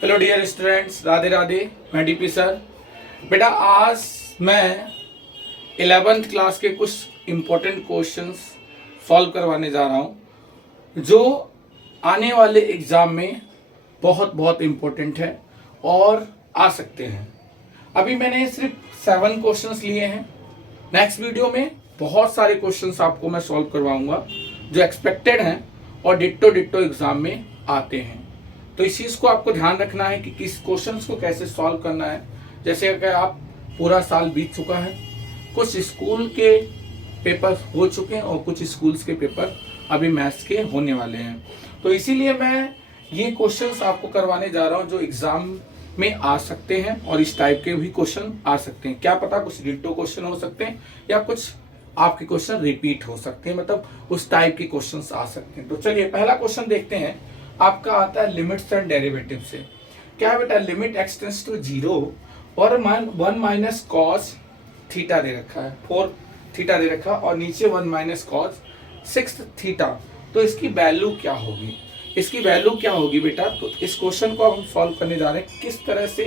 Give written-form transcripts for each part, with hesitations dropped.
Hello dear students, Radhe Radhe. मैं DP sir. बेटा आज मैं 11th क्लास के कुछ इम्पोर्टेंट क्वेश्चंस सॉल्व करवाने जा रहा हूँ जो आने वाले एग्ज़ाम में बहुत बहुत इम्पोर्टेंट है और आ सकते हैं। अभी मैंने सिर्फ 7 क्वेश्चंस लिए हैं। नेक्स्ट वीडियो में बहुत सारे क्वेश्चंस आपको मैं सॉल्व करवाऊंगा जो एक्सपेक्टेड हैं और डिट्टो डिट्टो एग्ज़ाम में आते हैं। तो इस चीज़ को आपको ध्यान रखना है कि किस क्वेश्चंस को कैसे सॉल्व करना है। जैसे अगर आप पूरा साल बीत चुका है, कुछ स्कूल के पेपर हो चुके हैं और कुछ स्कूल्स के पेपर अभी मैथ्स के होने वाले हैं, तो इसीलिए मैं ये क्वेश्चंस आपको करवाने जा रहा हूँ जो एग्ज़ाम में आ सकते हैं और इस टाइप के भी क्वेश्चन आ सकते हैं। क्या पता कुछ डिट्टो क्वेश्चन हो सकते हैं या कुछ आपके क्वेश्चन रिपीट हो सकते हैं, मतलब उस टाइप के क्वेश्चंस आ सकते हैं। तो चलिए पहला क्वेश्चन देखते हैं। आपका आता है लिमिट्स एंड डेरिवेटिव से। क्या है बेटा, लिमिट एक्स टेंड्स टू 0 और 1 माइनस कॉस थीटा दे रखा है, 4 थीटा दे रखा और नीचे 1 माइनस कॉस 6 थीटा। तो इसकी वैल्यू क्या होगी, इसकी वैल्यू क्या होगी बेटा? तो इस क्वेश्चन को अब हम सॉल्व करने जा रहे हैं। किस तरह से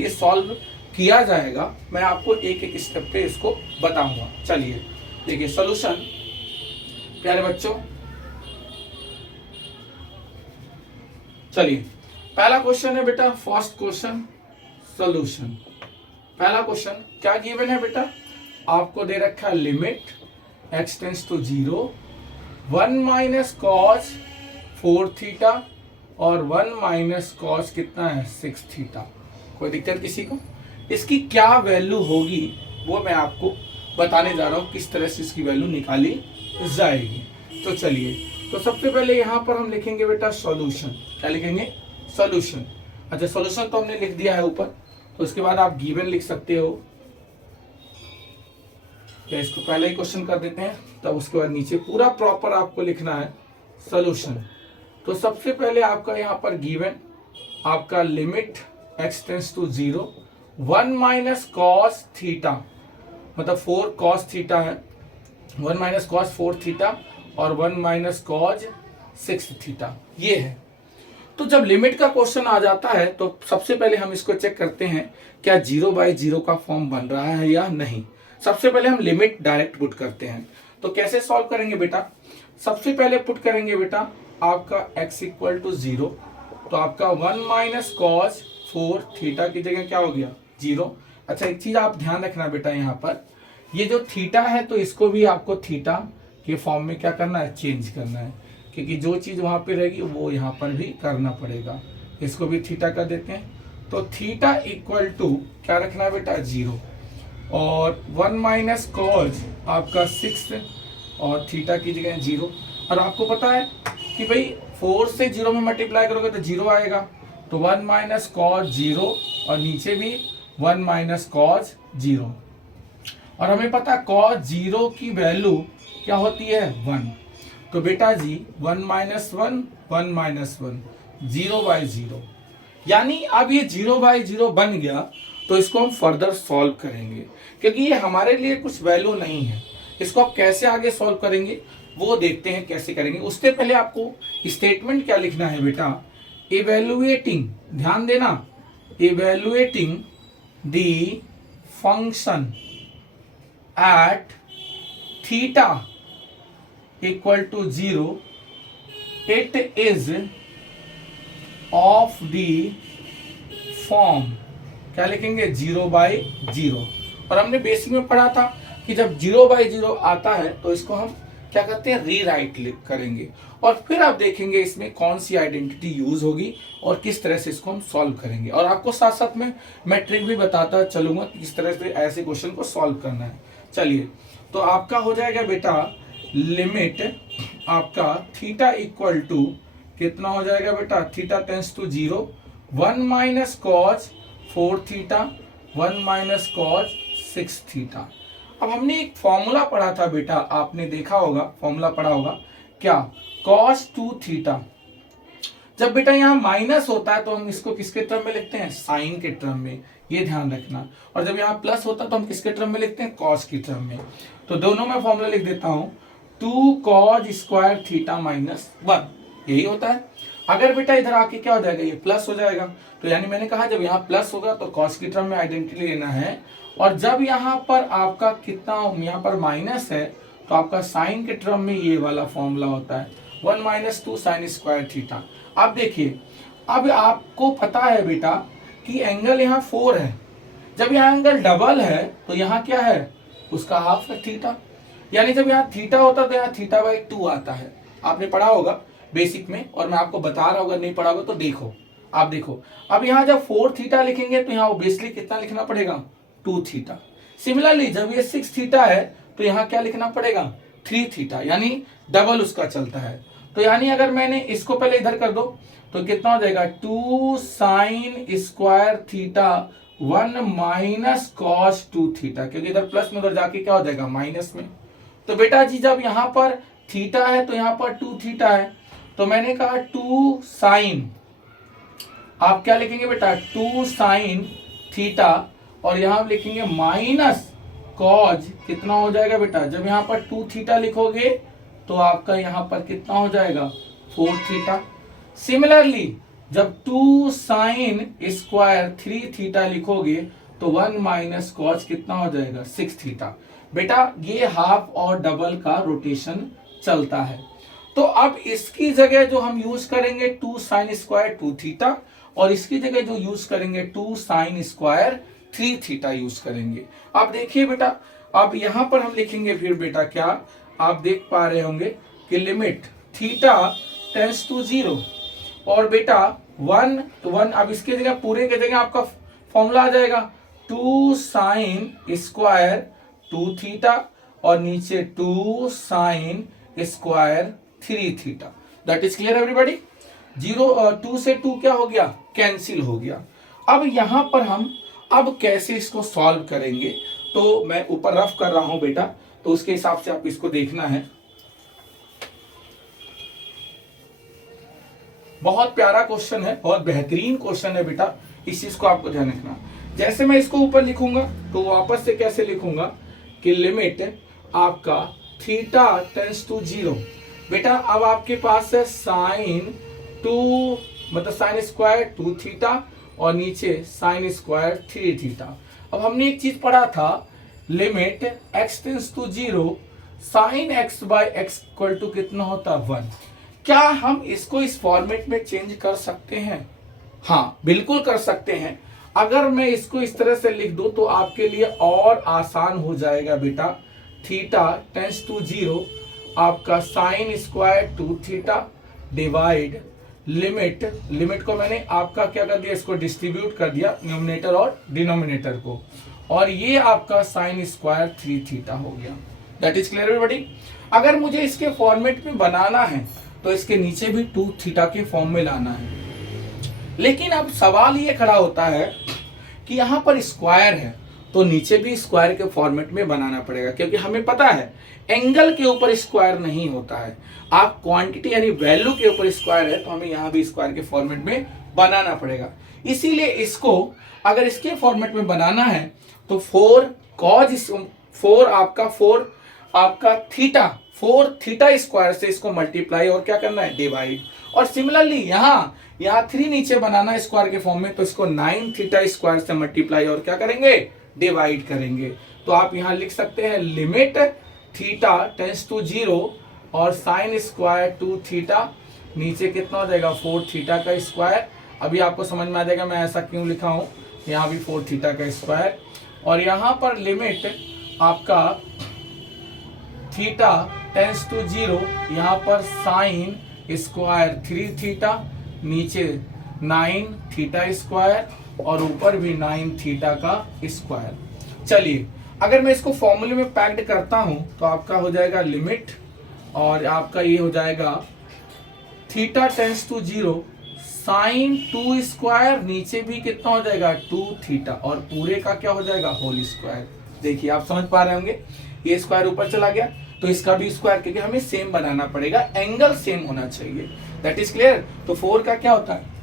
ये सॉल्व किया जाएगा मैं आपको एक एक स्टेप पे इसको बताऊंगा। चलिए देखिए सॉल्यूशन प्यारे बच्चों। चलिए पहला क्वेश्चन है बेटा, फर्स्ट क्वेश्चन सॉल्यूशन। पहला क्वेश्चन क्या गिवन है बेटा? आपको दे रखा है limit x tends to 0 1 minus cos 4 theta और 1 माइनस कॉस कितना है 6 थीटा। कोई दिक्कत किसी को? इसकी क्या वैल्यू होगी वो मैं आपको बताने जा रहा हूं, किस तरह से इसकी वैल्यू निकाली जाएगी। तो चलिए, तो सबसे पहले यहां पर हम लिखेंगे बेटा सॉल्यूशन। क्या लिखेंगे? सॉल्यूशन। अच्छा सॉल्यूशन तो हमने लिख दिया है ऊपर, तो उसके बाद आप गिवन लिख सकते हो या इसको पहले ही क्वेश्चन कर देते हैं, तब उसके बाद नीचे पूरा प्रॉपर आपको लिखना है सॉल्यूशन। तो सबसे पहले आपका यहाँ पर गिवन आपका limit x tends to 0 1 minus cos theta, मतलब 4 कॉस थीटा है, 1 माइनस कॉस 4 थीटा और 1 माइनस कॉस 6 थीटा ये है। तो जब लिमिट का क्वेश्चन आ जाता है तो सबसे पहले हम इसको चेक करते हैं क्या 0/0 का फॉर्म बन रहा है या नहीं। सबसे पहले हम लिमिट डायरेक्ट पुट करते हैं। तो कैसे सॉल्व करेंगे बेटा? सबसे पहले पुट करेंगे बेटा आपका x इक्वल टू 0, तो आपका 1 माइनस कॉस 4 थीटा की जगह क्या हो गया 0। अच्छा एक चीज आप ध्यान रखना बेटा, यहाँ पर ये जो थीटा है तो इसको भी आपको थीटा के फॉर्म में क्या करना है, चेंज करना है, क्योंकि जो चीज वहां पे रहेगी वो यहाँ पर भी करना पड़ेगा। इसको भी थीटा कर देते हैं। तो थीटा इक्वल टू क्या रखना है बेटा 0 और 1 माइनस कॉस आपका 6 और थीटा की जगह 0। और आपको पता है कि भाई 4 से 0 में मल्टीप्लाई करोगे तो 0 आएगा, तो 1 माइनस कॉस 0 और नीचे भी 1 माइनस कॉस 0। और हमें पता कॉस 0 की वैल्यू क्या होती है 1। तो बेटा जी 1 माइनस 1 1 माइनस 1 0/0, यानी अब ये 0/0 बन गया। तो इसको हम फर्दर सॉल्व करेंगे क्योंकि ये हमारे लिए कुछ वैल्यू नहीं है। इसको आप कैसे आगे सॉल्व करेंगे वो देखते हैं कैसे करेंगे। उससे पहले आपको स्टेटमेंट क्या लिखना है बेटा, इवेल्युएटिंग, ध्यान देना, evaluating the function at theta equal to 0 it is of the form, क्या लिखेंगे 0/0। और हमने बेसिक में पढ़ा था कि जब 0/0 आता है तो इसको हम क्या करते हैं, रीराइट करेंगे और फिर आप देखेंगे इसमें कौन सी आइडेंटिटी यूज होगी और किस तरह से इसको हम सॉल्व करेंगे। और आपको साथ साथ में मैं ट्रिक भी बताता चलूंगा कि किस तरह से ऐसे क्वेश्चन को सॉल्व करना है। चलिए तो आपका हो जाएगा बेटा लिमिट आपका थीटा इक्वल टू कितना हो जाएगा बेटा, theta tends to 0 1 minus cos 4 theta 1 minus cos 6 theta. अब हमने एक फॉर्मूला पढ़ा था बेटा, आपने देखा होगा फॉर्मूला पढ़ा होगा क्या, कॉस 2 थीटा। जब बेटा यहाँ माइनस होता है तो हम इसको किसके टर्म में लिखते हैं, साइन के टर्म में, ये ध्यान रखना। और जब यहाँ प्लस होता है तो हम किसके टर्म में लिखते हैं, कॉस की टर्म में। तो दोनों में फॉर्मूला लिख देता हूं, 2 cos स्क्वायर थीटा -1। यही होता है। अगर बेटा इधर आके क्या हो जाएगा, ये प्लस हो जाएगा। तो यानी मैंने कहा जब यहाँ प्लस होगा तो कॉस की टर्म में आइडेंटिटी लेना है, और जब यहाँ पर आपका कितना, यहाँ पर माइनस है, तो आपका साइन के टर्म में ये वाला फॉर्मूला होता है 1 - 2 sin स्क्वायर थीटा। अब देखिए, अब आपको पता है बेटा कि एंगल यहाँ 4 है, जब यहाँ एंगल डबल है तो यहाँ क्या है, उसका हाफ है थीटा। यानी जब यहाँ थीटा होता है तो यहाँ θ/2 आता है। आपने पढ़ा होगा बेसिक में, और मैं आपको बता रहा हूँ, अगर नहीं पढ़ा होगा तो देखो, आप देखो। अब यहाँ जब 4 थीटा लिखेंगे तो यहाँ ऑब्वियसली कितना लिखना पड़ेगा, 2 थीटा। सिमिलरली जब ये 6 थीटा है तो यहाँ क्या लिखना पड़ेगा, 3 थीटा, यानी डबल उसका चलता है। तो यानी अगर मैंने इसको पहले इधर कर दो तो कितना हो जाएगा, 2 sin square theta 1 - cos 2 theta, क्योंकि इधर प्लस में उधर जाके क्या हो जाएगा, माइनस में। तो बेटा जी जब यहाँ पर थीटा है तो यहाँ पर 2 थीटा है, तो मैंने कहा 2 sin, आप क्या लिखेंगे बेटा, 2 sin थीटा, और यहाँ लिखेंगे माइनस कॉज, कितना हो जाएगा बेटा, जब यहाँ पर 2 थीटा लिखोगे तो आपका यहाँ पर कितना हो जाएगा, 4 थीटा। सिमिलरली जब 2 sin स्क्वायर 3 थीटा लिखोगे तो 1 - cos कितना हो जाएगा, 6 थीटा। बेटा ये हाफ और डबल का रोटेशन चलता है। तो अब इसकी जगह जो हम यूज करेंगे 2 sin स्क्वायर 2 थीटा, और इसकी जगह जो यूज करेंगे 2 sin स्क्वायर 3 थीटा यूज करेंगे। अब देखिए बेटा, अब यहां पर हम लिखेंगे फिर बेटा क्या, आप देख पा रहे होंगे कि लिमिट थीटा टेंड्स टू 0, और बेटा 1 अब इसके जगह पूरे के जगह आपका फॉर्मूला आ जाएगा 2 sin स्क्वायर 2 थीटा, और नीचे 2 sin square 3 theta. That is clear everybody. 2 से 2 क्या हो गया, कैंसिल हो गया। अब यहां पर हम अब कैसे इसको सॉल्व करेंगे, तो मैं ऊपर रफ कर रहा हूं बेटा, तो उसके हिसाब से आप इसको देखना है। बहुत प्यारा क्वेश्चन है, बहुत बेहतरीन क्वेश्चन है बेटा, इस चीज को आपको ध्यान रखना। जैसे मैं इसको ऊपर लिखूंगा तो वापस से कैसे लिखूंगा कि लिमिट आपका थीटा टेंड्स टू 0। बेटा अब आपके पास है साइन 2 मतलब साइन स्क्वायर 2 थीटा, और नीचे साइन स्क्वायर 3 थीटा। अब हमने एक चीज पढ़ा था, limit x tends to 0 sine x/x equal to कितना होता है, 1। क्या हम इसको इस फॉर्मेट में चेंज कर सकते हैं? हाँ बिल्कुल कर सकते हैं। अगर मैं इसको इस तरह से लिख दूं तो आपके लिए और आसान हो जाएगा बेटा। थीटा टेंड्स टू 0 आपका sine square 2 theta divide limit को मैंने आपका क्या कर दिया, इसको डिस्ट्रीब्यूट कर दिया न्यूमरेटर और डिनोमिनेटर को, और ये आपका साइन स्क्वायर 3 थीटा हो गया। That is clear everybody. अगर मुझे इसके फॉर्मेट में बनाना है तो इसके नीचे भी 2 थीटा के फॉर्म में लाना है। लेकिन अब सवाल ये खड़ा होता है कि यहाँ पर स्क्वायर है तो नीचे भी स्क्वायर के फॉर्मेट में बनाना पड़ेगा, क्योंकि हमें पता है एंगल के ऊपर स्क्वायर नहीं होता है। आप क्वांटिटी यानी वैल्यू के ऊपर स्क्वायर है तो हमें यहाँ भी स्क्वायर के फॉर्मेट में बनाना पड़ेगा। इसीलिए इसको अगर इसके फॉर्मेट में बनाना है तो 4 आपका थीटा 4 थीटा स्क्वायर से इसको मल्टीप्लाई और क्या करना है, डिवाइड। और सिमिलरली यहाँ 3 नीचे बनाना स्क्वायर के फॉर्म में, तो इसको 9 थीटा स्क्वायर से मल्टीप्लाई और क्या करेंगे, डिवाइड करेंगे। तो आप यहाँ लिख सकते हैं लिमिट थीटा टेंड्स टू 0 और साइन स्क्वायर 2 थीटा, नीचे कितना हो जाएगा 4 थीटा का स्क्वायर। अभी आपको समझ में आ जाएगा मैं ऐसा क्यों लिखा हूँ, यहाँ भी 4 थीटा का स्क्वायर, और यहाँ पर लिमिट आपका थीटा टेंड्स टू 0, यहाँ पर साइन स्क्वायर 3 थीटा, नीचे 9 थीटा स्क्वायर, और ऊपर भी 9 थीटा का स्क्वायर। चलिए अगर मैं इसको फॉर्मूले में पैक्ड करता हूं तो आपका हो जाएगा लिमिट, और आपका ये हो जाएगा theta tends to 0 sine 2 square, नीचे भी कितना हो जाएगा 2 थीटा, और पूरे का क्या हो जाएगा होल स्क्वायर। देखिए आप समझ पा रहे होंगे, ये स्क्वायर ऊपर चला गया तो इसका भी स्क्वायर, क्योंकि हमें सेम बनाना पड़ेगा, एंगल सेम होना चाहिए। That is clear. तो 4 का क्या होता है,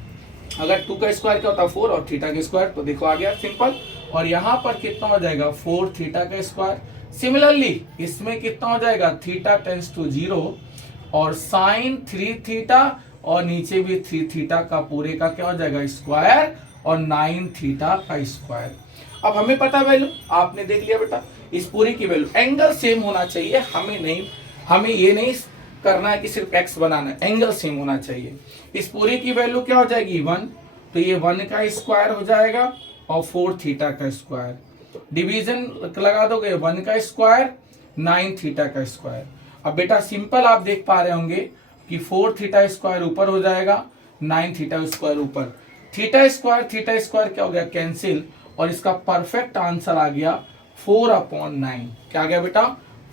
अगर 2 का स्क्वायर क्या होता है 4, और थीटा का स्क्वायर, तो देखो आ गया सिंपल। और यहाँ पर कितना हो जाएगा 4 थीटा का स्क्वायर। सिमिलरली इसमें कितना हो जाएगा थीटा टेंड्स टू 0 और साइन 3 थीटा और नीचे भी 3 थीटा का पूरे का क्या हो जाएगा स्क्वायर और 9 थीटा का स्क्वायर। अब हमें पता वैल्यू आपने देख लिया बेटा, इस पूरी की वैल्यू एंगल सेम होना चाहिए, हमें ये नहीं करना है कि सिर्फ एक्स बनाना है, एंगल सेम होना चाहिए। इस पूरी की वैल्यू क्या हो जाएगी 1, तो ये 1 का स्क्वायर हो जाएगा और 4 थीटा का स्क्वायर, डिवीजन लगा दोगे 1 का स्क्वायर 9 थीटा का स्क्वायर। अब बेटा सिंपल आप देख पा रहे होंगे कि 4 थीटा स्क्वायर ऊपर हो जाएगा, 9 थीटा स्क्वायर ऊपर, थीटा स्क्वायर क्या हो गया कैंसिल, और इसका परफेक्ट आंसर आ गया 4/9। क्या आ गया बेटा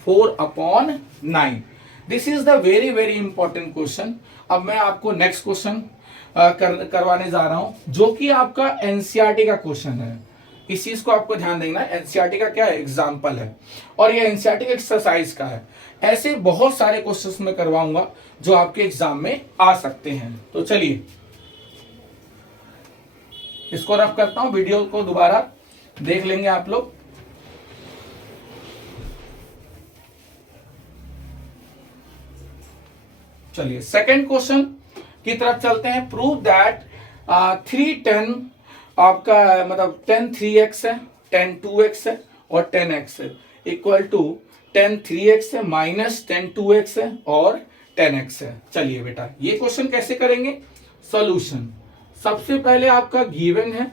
4/9। This is the very very important question. अब मैं आपको नेक्स्ट क्वेश्चन करवाने जा रहा हूं जो कि आपका एनसीईआरटी का क्वेश्चन है। इस चीज को आपको ध्यान देना है, एनसीईआरटी का क्या है एग्जाम्पल है और ये एनसीईआरटी एक्सरसाइज का है। ऐसे बहुत सारे क्वेश्चंस मैं करवाऊंगा जो आपके एग्जाम में आ सकते हैं। तो चलिए इसको रफ करता हूं, वीडियो को दोबारा देख लेंगे आप लोग। चलिए सेकंड क्वेश्चन की तरफ चलते हैं। प्रूव दैट 310 आपका मतलब 10 3x है, 10 2x है और 10x है इक्वल टू 10 3x है माइनस 10 2x है और 10x है। चलिए बेटा ये क्वेश्चन कैसे करेंगे, सॉल्यूशन। सबसे पहले आपका गिवन है,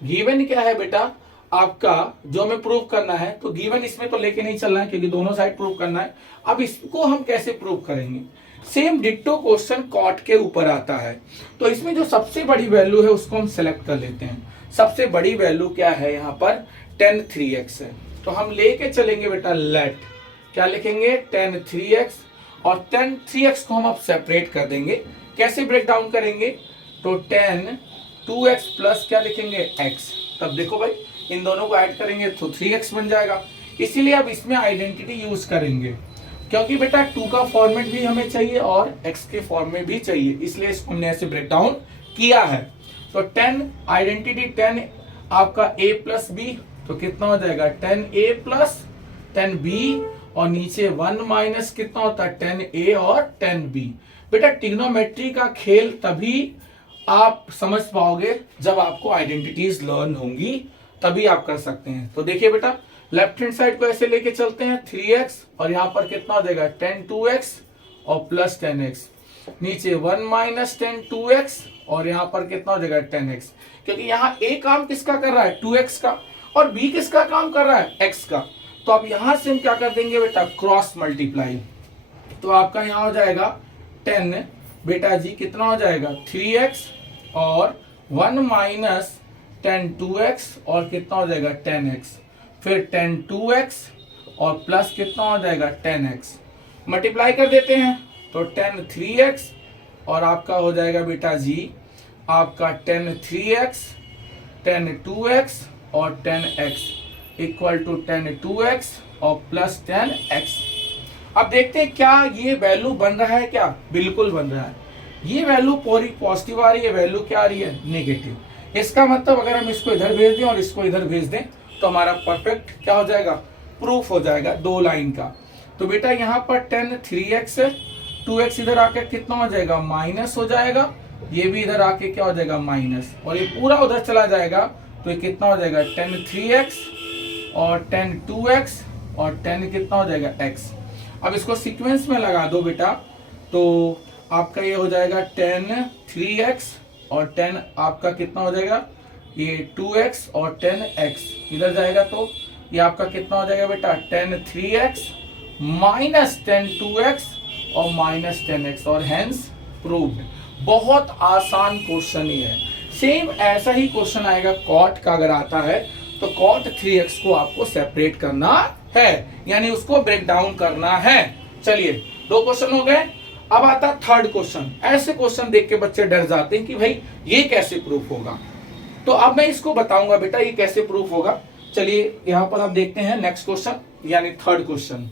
गिवन क्या है बेटा आपका जो हमें प्रूव करना है, तो गिवन इसमें तो लेके नहीं चलना है क्योंकि दोनों साइड प्रूव करना है। अब इसको हम कैसे प्रूव करेंगे, सेम डिट्टो क्वेश्चन कॉट के ऊपर आता है, तो इसमें जो सबसे बड़ी वैल्यू है उसको हम सेलेक्ट कर लेते हैं। सबसे बड़ी वैल्यू क्या है यहाँ पर 10 3x है, तो हम लेके चलेंगे बेटा लेट, क्या लिखेंगे 10 3x और 10 3x को हम अब सेपरेट कर देंगे। कैसे ब्रेक डाउन करेंगे, तो 10 2x प्लस क्या लिखेंगे x। तब देखो भाई इन दोनों को ऐड करेंगे तो 3x बन जाएगा। इसीलिए अब इसमें आइडेंटिटी यूज करेंगे क्योंकि बेटा 2 का फॉर्मेट भी हमें चाहिए और x के फॉर्म में भी चाहिए, इसलिए इसको हमने ऐसे ब्रेक डाउन किया है। तो 10 आइडेंटिटी 10 आपका a प्लस b, तो कितना हो जाएगा 10a प्लस 10b और नीचे 1 माइनस कितना होता है 10a और 10b। बेटा ट्रिग्नोमेट्री का खेल तभी आप समझ पाओगे जब आपको आइडेंटिटीज लर्न होंगी, तभी आप कर सकते हैं। तो देखिए बेटा लेफ्ट हैंड साइड को ऐसे लेके चलते हैं 3x और यहाँ पर कितना हो जाएगा 10 2x और प्लस 10x, नीचे 1 माइनस 10 2x और यहाँ पर कितना हो जाएगा 10x, क्योंकि यहाँ a काम किसका कर रहा है 2x का और b किसका काम कर रहा है x का। तो अब यहां से हम क्या कर देंगे बेटा क्रॉस मल्टीप्लाई, तो आपका यहाँ हो जाएगा 10 बेटा जी कितना हो जाएगा 3x और 1 माइनस 10 2x और कितना हो जाएगा 10x, फिर 10 2x और प्लस कितना हो जाएगा 10x, मल्टीप्लाई कर देते हैं तो 10 3x और आपका हो जाएगा बेटा जी आपका 10 3x 10 2x और 10x इक्वल टू 10 2x और प्लस 10x। अब देखते हैं क्या ये वैल्यू बन रहा है, क्या बिल्कुल बन रहा है। ये वैल्यू पूरी पॉजिटिव आ रही है, वैल्यू क्या आ रही है नेगेटिव। इसका मतलब अगर हम इसको इधर भेज दें और इसको इधर भेज दें तो हमारा परफेक्ट क्या हो जाएगा प्रूफ हो जाएगा 2 लाइन का। तो बेटा यहाँ पर 10 3x है, 2x इधर आकर कितना हो जाएगा माइनस हो जाएगा, ये भी इधर आके क्या हो जाएगा माइनस और ये पूरा उधर चला जाएगा तो ये कितना हो जाएगा 10 3x और 10 2x और 10 कितना हो जाएगा x। अब इसको सीक्वेंस में लगा दो बेटा तो आपका ये हो जाएगा 10 3x और 10 आपका कितना हो जाएगा ये 2x और 10x इधर जाएगा तो ये आपका कितना हो जाएगा बेटा 10 3x माइनस 10 2x और माइनस 10x और हेंस प्रूव्ड। बहुत आसान क्वेश्चन ही है। सेम ऐसा ही क्वेश्चन आएगा कॉट का, अगर आता है तो कॉट 3x को आपको सेपरेट करना है, यानी उसको ब्रेक डाउन करना है। चलिए 2 क्वेश्चन हो गए। अब आता थर्ड क्वेश्चन। ऐसे क्वेश्चन देख के बच्चे डर जाते हैं कि भाई ये कैसे प्रूफ होगा, तो अब मैं इसको बताऊंगा बेटा ये कैसे प्रूफ होगा। चलिए यहां पर आप देखते हैं नेक्स्ट क्वेश्चन यानी थर्ड क्वेश्चन।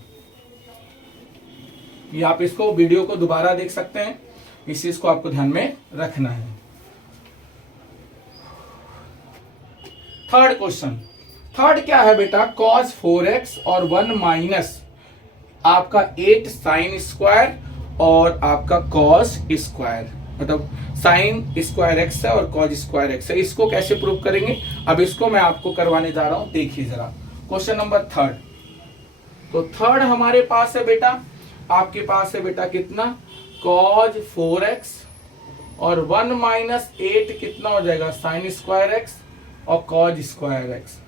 ये आप इसको वीडियो को दोबारा देख सकते हैं, इस चीज को आपको ध्यान में रखना है। थर्ड क्वेश्चन, थर्ड क्या है बेटा cos 4x और 1 माइनस आपका 8 साइन स्क्वायर और आपका cos स्क्वायर। मतलब साइन स्क्वायर एक्स है और कॉज स्क्वायर एक्स है। इसको कैसे प्रूव करेंगे, अब इसको मैं आपको करवाने जा रहा हूं। देखिए जरा क्वेश्चन नंबर थर्ड। तो थर्ड हमारे पास है बेटा, आपके पास है बेटा कितना, कॉज 4x और 1 माइनस 8 कितना हो जाएगा, साइन स्क्वायर एक्स और कॉज स्क्वायर एक्स।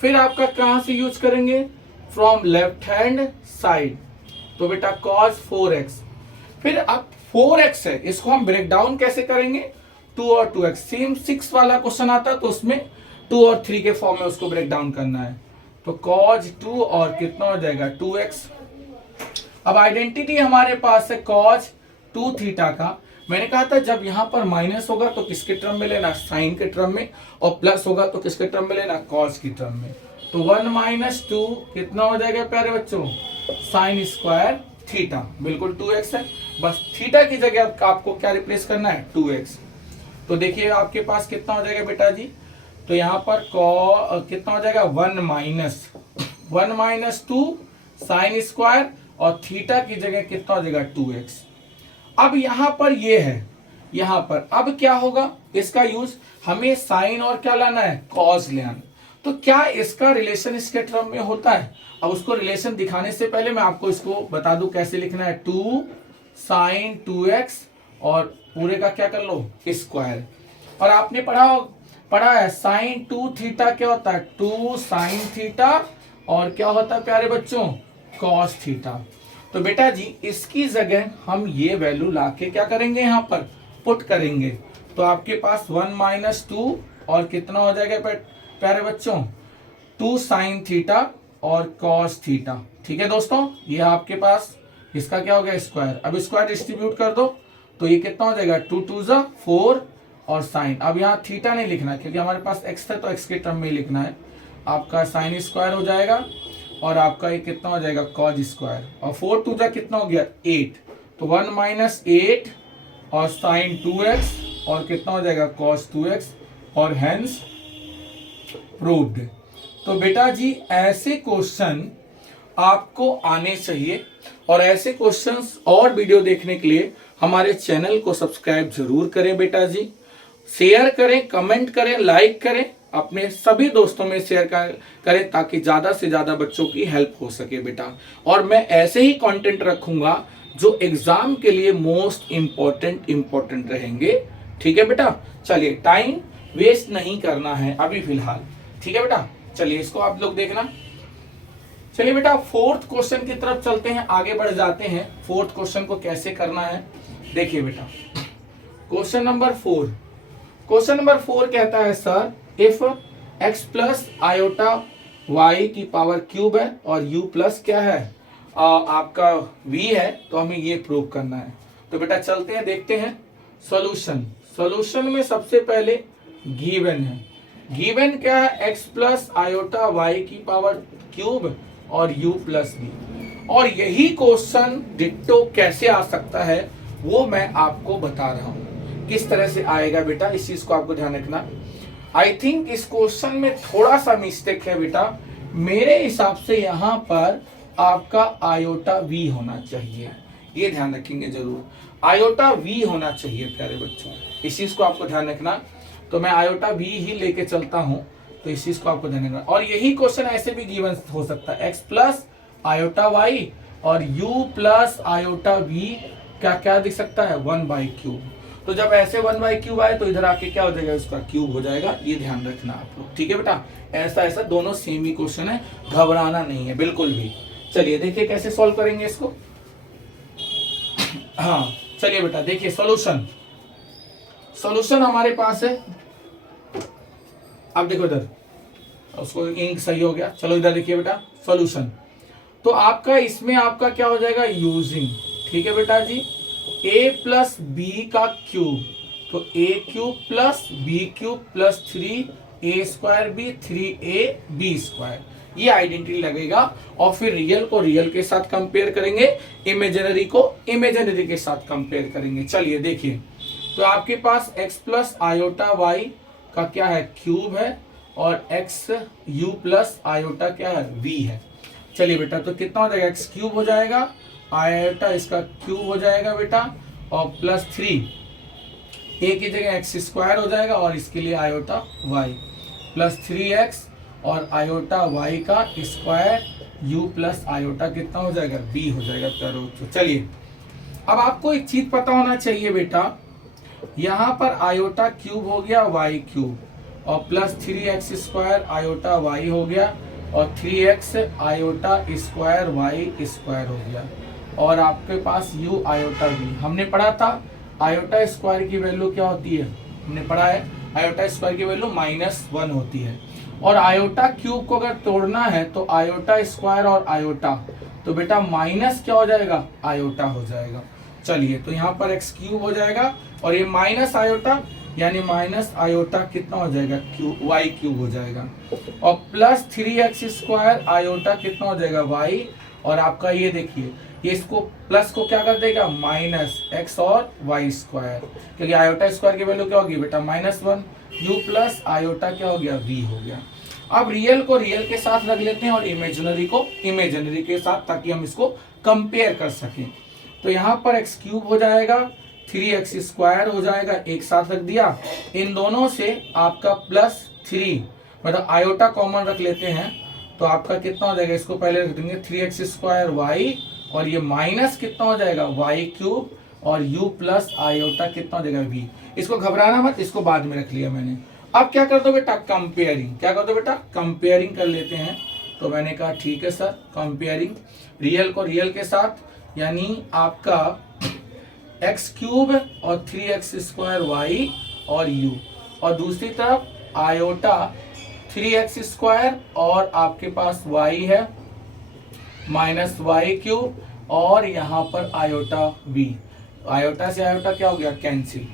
फिर आपका कहां से यूज करेंगे, फ्रॉम लेफ्ट हैंड साइड। तो बेटा कॉज 4x, फिर अब 4x है, इसको हम ब्रेक डाउन कैसे करेंगे, 2 और 2x। सेम 6 वाला क्वेश्चन आता है तो उसमें 2 और 3 के फॉर्म में उसको ब्रेक डाउन करना है। तो cos 2 और कितना हो जाएगा 2x। अब आइडेंटिटी हमारे पास है cos 2 थीटा का। मैंने कहा था जब यहां पर माइनस होगा तो किसके टर्म में लेना, साइन के टर्म में, और प्लस होगा तो किसके टर्म में लेना, cos की टर्म में। तो 1 माइनस 2 कितना हो जाएगा प्यारे बच्चों, साइन स्क्वायर थीटा, बिल्कुल 2x है। बस थीटा की जगह आपको क्या रिप्लेस करना है, 2x। तो देखिए आपके पास कितना हो जाएगा बेटा जी, तो यहां पर कितना हो जाएगा 1 माइनस 2 साइन स्क्वायर और थीटा की जगह कितना हो जाएगा 2x। अब यहां पर ये है, यहां पर अब क्या होगा, इसका यूज हमें साइन और क्या लाना है, कॉस ले आना। तो क्या इसका रिलेशन इसके टर्म में होता है। अब उसको रिलेशन दिखाने से पहले मैं आपको इसको बता दूं कैसे लिखना है, 2 साइन 2x और पूरे का क्या कर लो स्क्वायर। और आपने पढ़ा है साइन 2 थीटा क्या होता है, 2 साइन थीटा और क्या होता है प्यारे बच्चों, कॉस थीटा। तो बेटा जी इसकी जगह हम ये वैल्यू लाके क्या करेंगे, यहां पर पुट करेंगे। तो आपके पास 1 माइनस 2 और कितना हो जाएगा प्यारे बच्चों, 2 साइन थीटा और कॉस थीटा। ठीक है दोस्तों, ये आपके पास इसका क्या हो गया स्क्वायर। अब स्क्वायर डिस्ट्रीब्यूट कर दो तो ये कितना हो जाएगा, 2 2 जा 4 और साइन। अब यहाँ थीटा नहीं लिखना क्योंकि हमारे पास एक्स था तो एक्स के टर्म में ही लिखना है। आपका साइन स्क्वायर हो जाएगा और आपका ये कितना हो जाएगा कॉज स्क्वायर, और 4 2 जा कितना हो गया 8। तो 1 माइनस 8 और साइन 2x और कितना हो जाएगा cos 2x और हेंस प्रूव्ड। तो बेटा जी ऐसे क्वेश्चन आपको आने चाहिए, और ऐसे क्वेश्चंस और वीडियो देखने के लिए हमारे चैनल को सब्सक्राइब जरूर करें बेटा जी, शेयर करें, कमेंट करें, लाइक करें, अपने सभी दोस्तों में शेयर करें ताकि ज्यादा से ज्यादा बच्चों की हेल्प हो सके बेटा। और मैं ऐसे ही कंटेंट रखूंगा जो एग्जाम के लिए मोस्ट इंपॉर्टेंट रहेंगे। ठीक है बेटा, चलिए टाइम वेस्ट नहीं करना है अभी फिलहाल। ठीक है बेटा, चलिए इसको आप लोग देखना। चलिए बेटा फोर्थ क्वेश्चन की तरफ चलते हैं, आगे बढ़ जाते हैं। फोर्थ क्वेश्चन को कैसे करना है देखिए बेटा, क्वेश्चन नंबर 4। क्वेश्चन नंबर 4 कहता है sir if x plus iota y की पावर क्यूब है और u प्लस क्या है आपका v है, तो हमें ये प्रूव करना है। तो बेटा चलते हैं देखते हैं सॉल्यूशन में सबसे पहले गिवन है, गिवन क्या है x प्लस आयोटा y की पावर क्यूब और u प्लस v। और यही क्वेश्चन डिट्टो कैसे आ सकता है वो मैं आपको बता रहा हूं किस तरह से आएगा बेटा, इस चीज को आपको ध्यान रखना। आई थिंक इस क्वेश्चन में थोड़ा सा मिस्टेक है बेटा, मेरे हिसाब से यहां पर आपका आयोटा v होना चाहिए, ये ध्यान रखेंगे जरूर, आयोटा v होना चाहिए प्यारे बच्चों, इस चीज को आपको ध्यान रखना। तो मैं आयोटा v ही लेके चलता हूं, तो इस चीज को आपको ध्यान रखना। और यही क्वेश्चन ऐसे भी गिवन हो सकता है, x प्लस आयोटा y और u प्लस आयोटा v क्या क्या दिख सकता है 1/क्यूब। तो जब ऐसे 1/क्यूब आए तो इधर आके क्या हो जाएगा, उसका क्यूब हो जाएगा, ये ध्यान रखना आप लोग। ठीक है बेटा, ऐसा दोनों सेम ही क्वेश्चन है, घबराना नहीं है बिल्कुल भी। चलिए देखिए कैसे सॉल्व करेंगे इसको। हाँ चलिए बेटा देखिए सॉल्यूशन हमारे पास है। अब देखो इधर, उसको इंक सही हो गया, चलो इधर देखिए बेटा सॉल्यूशन। तो आपका इसमें आपका क्या हो जाएगा यूजिंग, ठीक है बेटा जी, a प्लस बी का क्यूब, तो a cube plus b cube plus 3a square b 3a b square, ये आइडेंटिटी लगेगा। और फिर रियल को रियल के साथ कंपेयर करेंगे, इमेजिनरी को इमेजिनरी के साथ कंपेयर करेंगे। चलिए देखिए, तो आपके पास x प्लस आयोटा y का क्या है क्यूब है और x u प्लस आयोटा क्या है v है। चलिए बेटा तो कितना हो जाएगा, x क्यूब हो जाएगा, आयोटा इसका क्यूब हो जाएगा बेटा, और प्लस 3 ए की जगह एक्स स्क्वायर हो जाएगा और इसके लिए आयोटा वाई प्लस 3x और आयोटा वाई का स्क्वायर u प्लस आयोटा कितना हो जाएगा b हो जाएगा प्यारे बच्चों। चलिए अब आपको एक चीज पता होना चाहिए बेटा, यहाँ पर आयोटा क्यूब हो गया वाई क्यूब और plus 3x square iota y हो गया और 3x iota square Y square हो गया और आपके पास u आयोटा v। हमने पढ़ा था आयोटा स्क्वायर की वैल्यू क्या होती है, हमने पढ़ा है आयोटा स्क्वायर की वैल्यू -1 होती है और आयोटा क्यूब को अगर तोड़ना है तो आयोटा स्क्वायर और आयोटा, तो बेटा माइनस क्या हो जाएगा आयोटा हो जाएगा। चलिए तो यहाँ पर एक्स क्यूब हो जाएगा और ये माइनस आयोटा यानी माइनस आयोटा कितना हो जाएगा क्यूब वाई क्यूब हो जाएगा और प्लस 3x स्क्वायर आयोटा कितना हो जाएगा वाई और आपका ये देखिए ये इसको प्लस को क्या कर देगा माइनस एक्स और वाई स्क्वायर, क्योंकि आयोटा स्क्वायर की वैल्यू क्या होगी बेटा -1 u प्लस आयोटा क्या हो गया v हो गया। अब रियल को रियल के साथ रख लेते हैं और इमेजिनरी को इमेजिनरी के साथ ताकि हम इसको कंपेयर कर सकें। तो यहाँ पर एक्स क्यूब हो जाएगा 3x स्क्वायर हो जाएगा, एक साथ रख दिया, इन दोनों से आपका +3 मतलब आयोटा कॉमन रख लेते हैं तो आपका कितना हो जाएगा, इसको पहले रख देंगे 3x स्क्वायर वाई और ये माइनस कितना हो जाएगा वाई क्यूब और u प्लस आयोटा कितना हो जाएगा v। इसको घबराना मत, इसको बाद में रख लिया मैंने। अब क्या कर दो बेटा कंपेयरिंग, क्या कर दो बेटा कंपेयरिंग कर लेते हैं। तो मैंने कहा ठीक है सर कंपेयरिंग रियल को रियल के साथ यानी आपका एक्स क्यूब और 3x स्क्वायर वाई और u और दूसरी तरफ आयोटा 3x स्क्वायर और आपके पास y है माइनस वाई क्यूब और यहाँ पर आयोटा v। आयोटा से आयोटा क्या हो गया कैंसिल,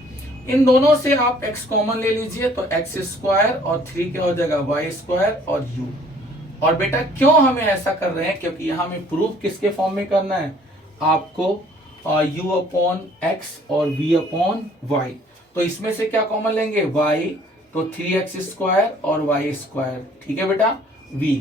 इन दोनों से आप x कॉमन ले लीजिए तो x स्क्वायर और 3 क्या हो जाएगा y स्क्वायर और u। और बेटा क्यों हमें ऐसा कर रहे हैं, क्योंकि यहाँ हमें प्रूफ किसके फॉर्म में करना है आपको u अपॉन x और v अपॉन y। तो इसमें से क्या कॉमन लेंगे y, तो 3x स्क्वायर और y स्क्वायर, ठीक है बेटा v।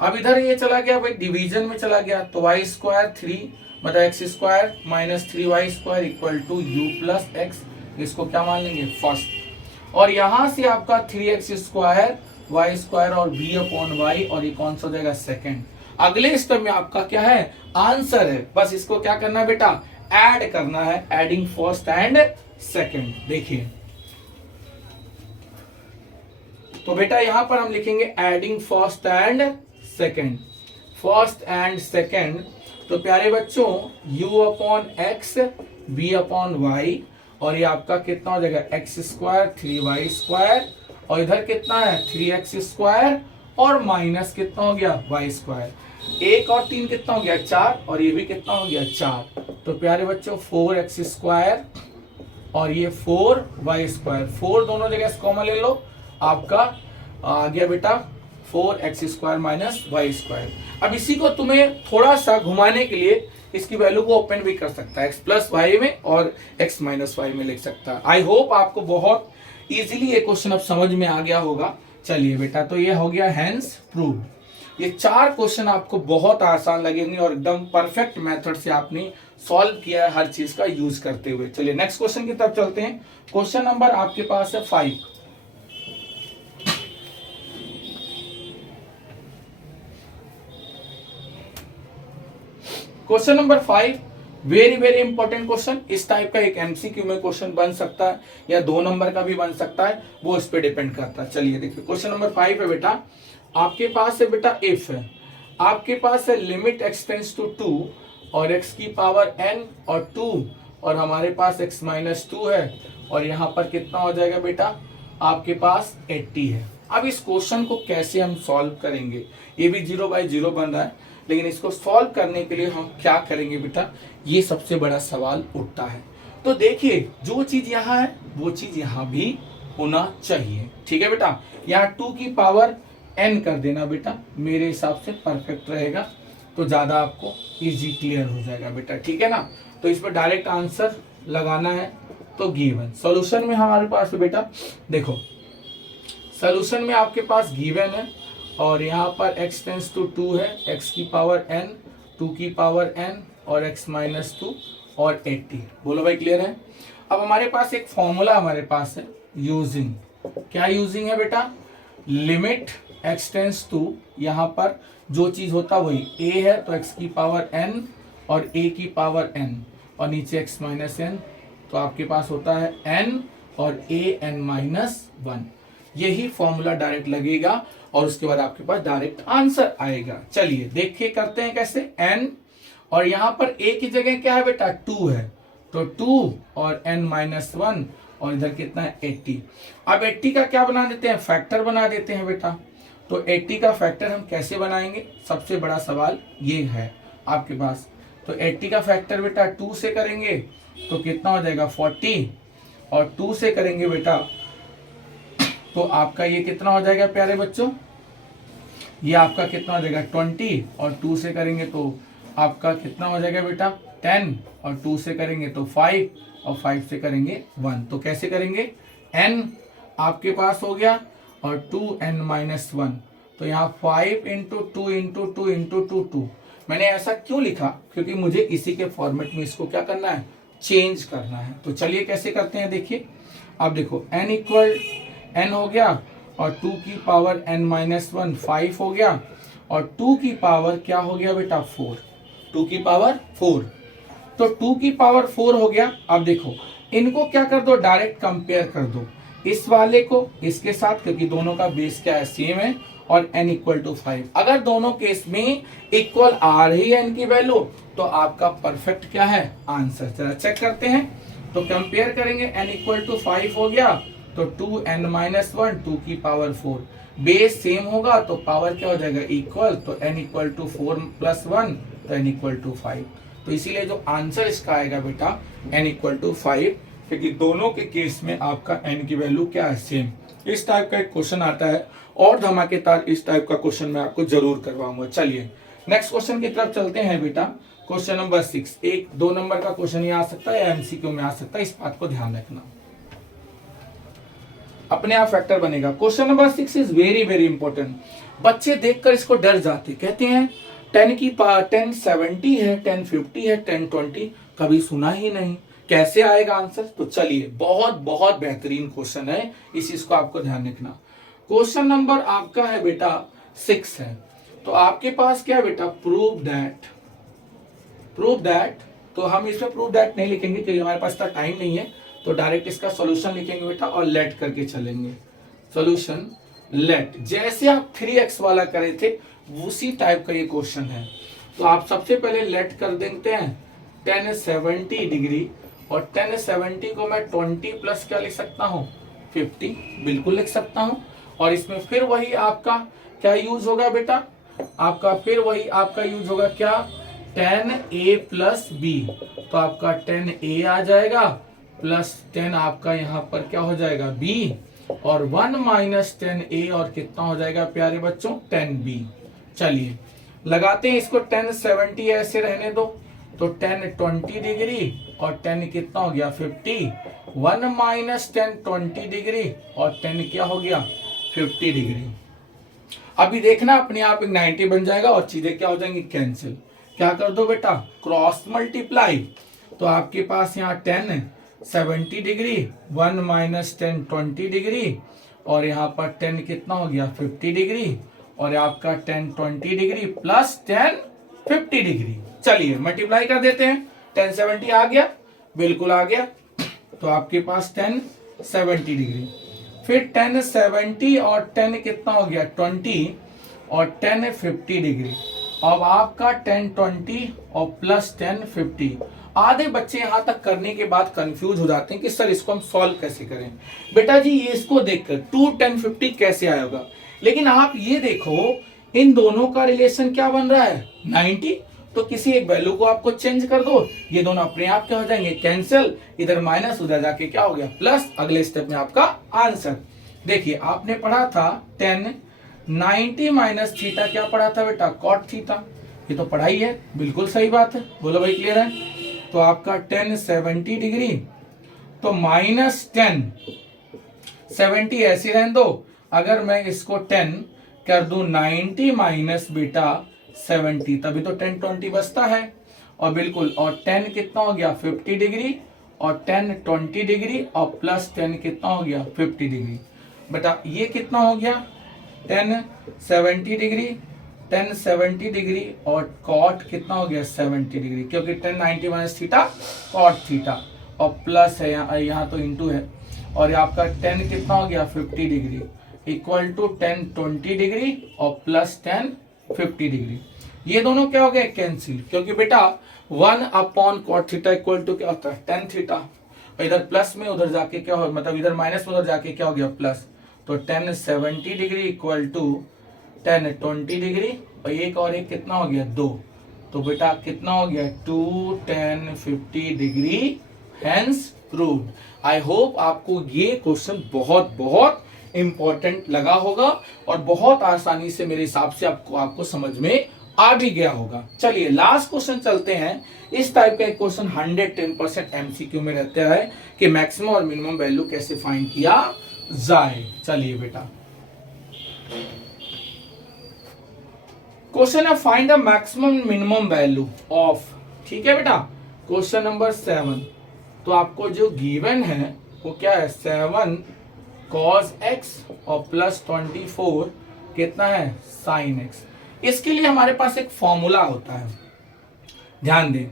अब इधर ये चला गया भाई डिवीजन में चला गया तो y स्क्वायर 3 मतलब x square minus 3y square equal to u plus x, इसको क्या मान लेंगे फर्स्ट। और यहां से आपका 3x स्क्वायर y स्क्वायर और v अपॉन y और ये कौन सा हो जाएगा सेकेंड। अगले स्टेप में आपका क्या है आंसर है, बस इसको क्या करना है बेटा ऐड करना है, एडिंग फर्स्ट एंड सेकेंड। देखिए तो बेटा यहां पर हम लिखेंगे adding first and second, first and second. तो प्यारे बच्चों u upon x v upon y और ये आपका कितना हो जाएगा एक्स स्क्वायर 3y स्क्वायर और इधर कितना है 3x स्क्वायर और माइनस कितना हो गया y स्क्वायर, 1 और 3 कितना हो गया 4 और ये भी कितना हो गया 4। तो प्यारे बच्चों 4x स्क्वायर और ये 4y स्क्वायर, 4 दोनों जगह कॉमन ले लो, आपका आ गया बेटा 4x square minus Y square. अब इसी को तुम्हें थोड़ा सा घुमाने के लिए इसकी वैल्यू को ओपन भी कर सकता है, x प्लस वाई में और x माइनस वाई में लिख सकता है। आई होप आपको बहुत इजीली ये क्वेश्चन अब समझ में आ गया होगा। चलिए बेटा तो ये हो गया हैंस प्रूव। ये 4 क्वेश्चन आपको बहुत आसान लगेंगे और एकदम परफेक्ट मेथड से आपने सॉल्व किया है हर चीज का यूज करते हुए। चलिए नेक्स्ट क्वेश्चन की तरफ चलते हैं। क्वेश्चन नंबर आपके पास है 5। Question number 5 very very important question. इस टाइप का एक एमसीक्यू में क्वेश्चन बन सकता है या 2 नंबर का भी बन सकता है, वो इस पे डिपेंड करता है। चलिए देखिए क्वेश्चन नंबर 5 है बेटा, आपके पास है बेटा इफ है, आपके पास है लिमिट x टेंड्स टू 2 और x की पावर n और 2 और हमारे पास x माइनस 2 है और यहाँ पर कितना हो जाएगा बेटा आपके पास 80 है। अब इस क्वेश्चन को कैसे हम सॉल्व करेंगे, ये भी 0/0 बन रहा है, लेकिन इसको सॉल्व करने के लिए हम क्या करेंगे बेटा, ये सबसे बड़ा सवाल उठता है। तो देखिए जो चीज यहाँ है वो चीज यहाँ भी होना चाहिए, ठीक है बेटा। यहाँ 2 की पावर n कर देना बेटा, मेरे हिसाब से परफेक्ट रहेगा, तो ज्यादा आपको इजी क्लियर हो जाएगा बेटा, ठीक है ना। तो इस पर डायरेक्ट आंसर लगाना है तो गिवन। सॉल्यूशन में हमारे पास है बेटा, देखो सॉल्यूशन में आपके पास गिवन है और यहाँ पर x टेंड्स टू 2 है, x की पावर n, 2 की पावर n और x माइनस 2 और 80। बोलो भाई क्लियर है। अब हमारे पास एक फॉर्मूला हमारे पास है यूजिंग, क्या यूजिंग है बेटा, लिमिट एक्स टेंस टू, यहाँ पर जो चीज होता वही a है तो x की पावर n और a की पावर n और नीचे x माइनस n, तो आपके पास होता है n और a n माइनस 1। यही फॉर्मूला डायरेक्ट लगेगा और उसके बाद आपके पास डायरेक्ट आंसर आएगा। चलिए देखिए करते हैं कैसे। n और यहाँ पर a की जगह क्या है बेटा 2 है, तो 2 और n माइनस 1 और इधर कितना है 80। अब 80 का क्या बना देते हैं, फैक्टर बना देते हैं बेटा। तो 80 का फैक्टर हम कैसे बनाएंगे, सबसे बड़ा सवाल ये है आपके पास। तो 80 का फैक्टर बेटा 2 से करेंगे तो कितना हो जाएगा 40 और 2 से करेंगे बेटा तो आपका ये कितना हो जाएगा प्यारे बच्चों, ये आपका कितना हो जाएगा 20 और 2 से करेंगे तो आपका कितना हो जाएगा बेटा 10 और 2 से करेंगे तो 5 और 5 से करेंगे 1। तो कैसे करेंगे, n आपके पास हो गया और 2n माइनस 1, तो यहाँ 5 इंटू 2 इंटू 2 इंटू 2 2। मैंने ऐसा क्यों लिखा, क्योंकि मुझे इसी के फॉर्मेट में इसको क्या करना है, चेंज करना है। तो चलिए कैसे करते हैं, देखिए अब देखो n इक्वल n हो गया और 2 की पावर n माइनस 1 5 हो गया और 2 की पावर क्या हो गया बेटा 4, 2 की पावर 4, तो 2 की पावर 4 हो गया। अब देखो इनको क्या कर दो, डायरेक्ट कंपेयर कर दो इस वाले को इसके साथ, क्योंकि दोनों का बेस क्या है सेम है और n इक्वल टू 5। अगर दोनों केस में इक्वल आ रही है n की वैल्यू तो आपका परफेक्ट क्या है आंसर। चला चेक करते हैं, तो कंपेयर करेंगे n इक्वल टू 5 हो गया तो 2n माइनस 1 2 की पावर 4, बेस सेम होगा तो पावर क्या हो जाएगा इक्वल, तो n इक्वल टू 4 प्लस 1 तो n इक्वल टू 5। तो इसीलिए जो आंसर इसका आएगा बेटा n इक्वल टू 5, क्योंकि दोनों के केस में आपका n की वैल्यू क्या है सेम। इस टाइप का एक क्वेश्चन आता है और धमाकेदार इस टाइप का क्वेश्चन मैं आपको जरूर करवाऊंगा। चलिए नेक्स्ट क्वेश्चन की तरफ चलते हैं बेटा। क्वेश्चन नंबर 6, एक 2 नंबर का क्वेश्चन ये आ सकता है या एमसीक्यू में आ सकता है, इस बात को ध्यान रखना, अपने आप फैक्टर बनेगा। Question number 6 is very very important. बच्चे देखकर इसको डर जाते, कहते हैं 10 की पावर 1070 है, 1050 है, 1020, कभी सुना ही नहीं, कैसे आएगा आंसर। तो चलिए बहुत बहुत बेहतरीन क्वेश्चन है, इस चीज को आपको ध्यान रखना। क्वेश्चन नंबर आपका है बेटा 6 है, तो आपके पास क्या है बेटा प्रूव दैट, तो हम इसमें प्रूव दैट नहीं लिखेंगे क्योंकि हमारे पास इतना टाइम नहीं है, तो डायरेक्ट इसका सॉल्यूशन लिखेंगे बेटा और लेट करके चलेंगे। सॉल्यूशन लेट, जैसे आप 3x वाला करे थे उसी टाइप का ये क्वेश्चन है। तो आप सबसे पहले लेट कर देते हैं 1070 डिग्री और 1070 को मैं 20 प्लस क्या लिख सकता हूँ 50, बिल्कुल लिख सकता हूँ। और इसमें फिर वही आपका क्या यूज होगा बेटा, आपका फिर वही आपका यूज होगा क्या 10a प्लस b, तो आपका 10a आ जाएगा प्लस 10 आपका यहाँ पर क्या हो जाएगा b और 1 माइनस 10a और कितना हो जाएगा प्यारे बच्चों 10b। चलिए लगाते हैं इसको 1070 ऐसे रहने दो, तो 1020 डिग्री और 10 कितना हो गया 50, 1 माइनस 1020 डिग्री और 10 क्या हो गया 50 डिग्री। अभी देखना अपने आप एक 90 बन जाएगा और चीजें क्या हो जाएंगी कैंसिल। क्या कर दो बेटा क्रॉस मल्टीप्लाई, तो आपके पास यहाँ 1070 डिग्री 1 माइनस 1020 डिग्री और यहाँ पर 10 कितना हो गया 50 डिग्री और आपका 1020 डिग्री प्लस 1050 डिग्री। चलिए मल्टीप्लाई कर देते हैं, 1070 आ गया, बिल्कुल आ गया, तो आपके पास 1070 डिग्री, फिर 1070 और 10 कितना हो गया 20 और 1050 डिग्री। अब आपका 1020 और प्लस 1050। आधे बच्चे यहां तक करने के बाद कंफ्यूज हो जाते हैं कि सर इसको हम सॉल्व कैसे करें। बेटा जी ये इसको देखकर 2 1050 कैसे आएगा, लेकिन आप ये देखो इन दोनों का रिलेशन क्या बन रहा है 90, तो किसी एक वैल्यू को आपको चेंज कर दो, ये दोनों अपने आप क्या हो जाएंगे कैंसिल, इधर माइनस उधर जाके क्या हो गया प्लस, अगले स्टेप में आपका आंसर। देखिए आपने पढ़ा था 1090 माइनस थीटा, क्या पढ़ा था बेटा कॉट थीटा, ये तो पढ़ाई है, बिल्कुल सही बात है, बोलो भाई क्लियर है। तो आपका 1070 डिग्री तो माइनस 1070 ऐसे रहने दो, अगर मैं इसको 10 कर दूं 90 माइनस बेटा 70 तभी तो 1020 बचता है, और बिल्कुल और 10 कितना हो गया 50 डिग्री और 10 20 डिग्री और प्लस 10 कितना हो गया 50 डिग्री। बेटा ये कितना हो गया 10 70 डिग्री, 10 70 डिग्री और कॉट कितना हो गया 70 डिग्री, क्योंकि 10 90 माइनस थीटा कॉट थीटा, और प्लस है यहाँ तो इंटू है, और आपका 10 कितना हो गया 50 डिग्री इक्वल टू 10 20 डिग्री और प्लस 10 50 डिग्री। ये दोनों क्या हो गए कैंसिल, क्योंकि बेटा 1 upon cot theta equal to क्या होता है 10 थीटा, और इधर प्लस में उधर जाके क्या हो, मतलब इधर माइनस में उधर जाके क्या हो गया प्लस, तो 10 70 डिग्री इक्वल टू 10 20 डिग्री और एक और एक कितना हो गया 2, तो बेटा कितना हो गया 2 10 50 degree hence proved. I hope आपको ये क्वेश्चन बहुत बहुत इंपॉर्टेंट लगा होगा और बहुत आसानी से मेरे हिसाब से आपको समझ में आ भी गया होगा। चलिए लास्ट क्वेश्चन चलते हैं। इस टाइप का एक क्वेश्चन 110% एमसीक्यू में रहता है कि मैक्सिमम और मिनिमम वैल्यू कैसे फाइंड किया जाए। चलिए बेटा क्वेश्चन है find the maximum minimum value of, ठीक है बेटा, क्वेश्चन नंबर 7। तो आपको जो गिवन है वो क्या है 7 cos x और प्लस 24 कितना है sin x। इसके लिए हमारे पास एक फॉर्मूला होता है, ध्यान दें।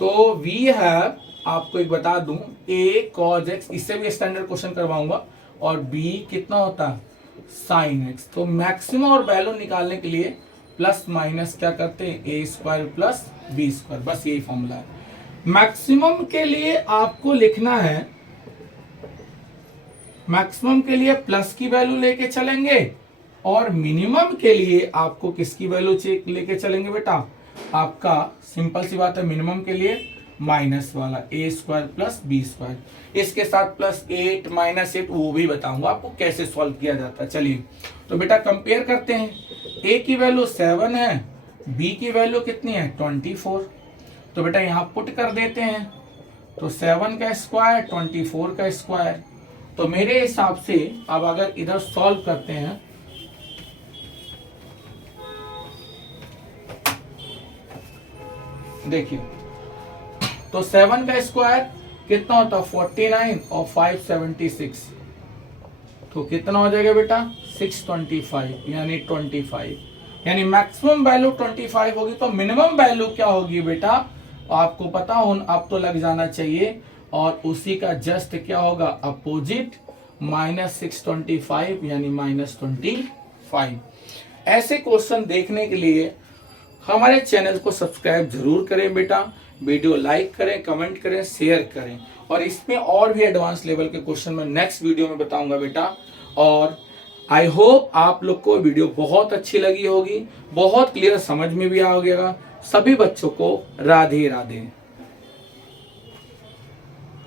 तो वी हैव, आपको एक बता दूं, a cos x, इससे भी स्टैंडर्ड क्वेश्चन करवाऊंगा, और b कितना होता है sin x। तो मैक्सिमम और वैल्यू निकालने के लिए प्लस माइनस क्या करते हैं a square plus b square, बस यही फॉर्मूला है। मैक्सिमम के लिए आपको लिखना है, मैक्सिमम के लिए प्लस की वैल्यू लेके चलेंगे और मिनिमम के लिए आपको किसकी वैल्यू लेके चलेंगे बेटा, आपका सिंपल सी बात है, मिनिमम के लिए माइनस वाला a square plus b square, इसके साथ प्लस 8 माइनस 8 वो भी बताऊंगा आपको कैसे सॉल्व किया जाता है। चलिए तो बेटा कंपेयर करते हैं, a की वैल्यू 7 है, b की वैल्यू कितनी है 24। तो बेटा यहाँ पुट कर देते हैं, तो 7 का स्क्वायर 24 का स्क्वायर। तो मेरे हिसाब से अब अगर इधर सॉल्व करते हैं, देखिए तो 7 का स्क्वायर कितना होता है 49 और 576, तो कितना हो जाएगा बेटा 625 यानी 25, यानी मैक्सिमम वैल्यू 25 होगी। तो मिनिमम वैल्यू क्या होगी बेटा, आपको पता हो, अब तो लग जाना चाहिए, और उसी का जस्ट क्या होगा अपोजिट, -625 यानी -25। ऐसे क्वेश्चन देखने के लिए हमारे चैनल को सब्सक्राइब जरूर करें बेटा, वीडियो लाइक करें, कमेंट करें, शेयर करें, और इसमें और भी एडवांस लेवल के क्वेश्चन मैं नेक्स्ट वीडियो में बताऊंगा बेटा। और आई होप आप लोग को वीडियो बहुत अच्छी लगी होगी, बहुत क्लियर समझ में भी आ गया। सभी बच्चों को राधे राधे।